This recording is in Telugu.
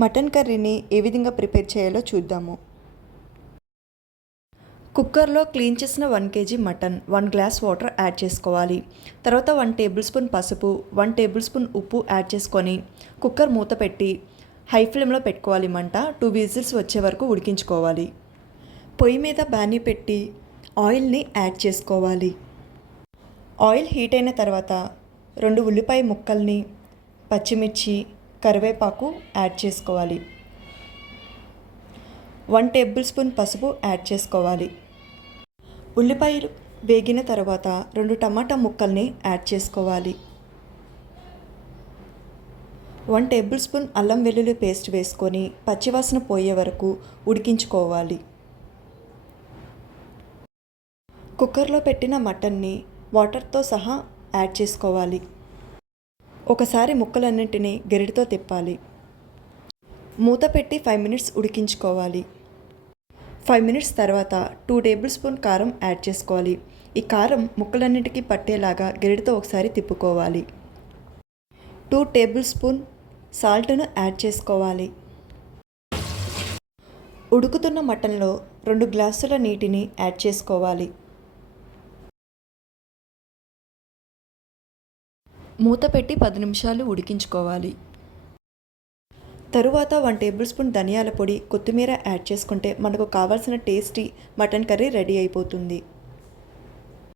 మటన్ కర్రీని ఏ విధంగా ప్రిపేర్ చేయాలో చూద్దాము. కుక్కర్లో క్లీన్ చేసిన one KG mutton one glass water add చేసుకోవాలి. తర్వాత వన్ టేబుల్ స్పూన్ పసుపు వన్ టేబుల్ స్పూన్ ఉప్పు యాడ్ చేసుకొని కుక్కర్ మూత పెట్టి హై ఫ్లేమ్లో పెట్టుకోవాలి మంట. టూ విజిల్స్ వచ్చే వరకు ఉడికించుకోవాలి. పొయ్యి మీద బాణీ పెట్టి ఆయిల్ని యాడ్ చేసుకోవాలి. ఆయిల్ హీట్ అయిన తర్వాత రెండు ఉల్లిపాయ ముక్కల్ని పచ్చిమిర్చి కరివేపాకు యాడ్ చేసుకోవాలి. వన్ టేబుల్ స్పూన్ పసుపు యాడ్ చేసుకోవాలి. ఉల్లిపాయలు వేగిన తర్వాత రెండు టమాటా ముక్కల్ని యాడ్ చేసుకోవాలి. వన్ టేబుల్ స్పూన్ అల్లం వెల్లుల్లి పేస్ట్ వేసుకొని పచ్చివాసన పోయే వరకు ఉడికించుకోవాలి. కుక్కర్లో పెట్టిన మటన్ని వాటర్తో సహా యాడ్ చేసుకోవాలి. ఒకసారి ముక్కలన్నింటినీ గరిటతో తిప్పాలి. మూత పెట్టి ఫైవ్ మినిట్స్ ఉడికించుకోవాలి. ఫైవ్ మినిట్స్ తర్వాత టూ టేబుల్ స్పూన్ కారం యాడ్ చేసుకోవాలి. ఈ కారం ముక్కలన్నిటికీ పట్టేలాగా గరిటతో ఒకసారి తిప్పుకోవాలి. టూ టేబుల్ స్పూన్ సాల్ట్ను యాడ్ చేసుకోవాలి. ఉడుకుతున్న మటన్లో రెండు గ్లాసుల నీటిని యాడ్ చేసుకోవాలి. మూత పెట్టి పది నిమిషాలు ఉడికించుకోవాలి. తరువాత వన్ టేబుల్ స్పూన్ ధనియాల పొడి కొత్తిమీర యాడ్ చేసుకుంటే మనకు కావాల్సిన టేస్టీ మటన్ కర్రీ రెడీ అయిపోతుంది.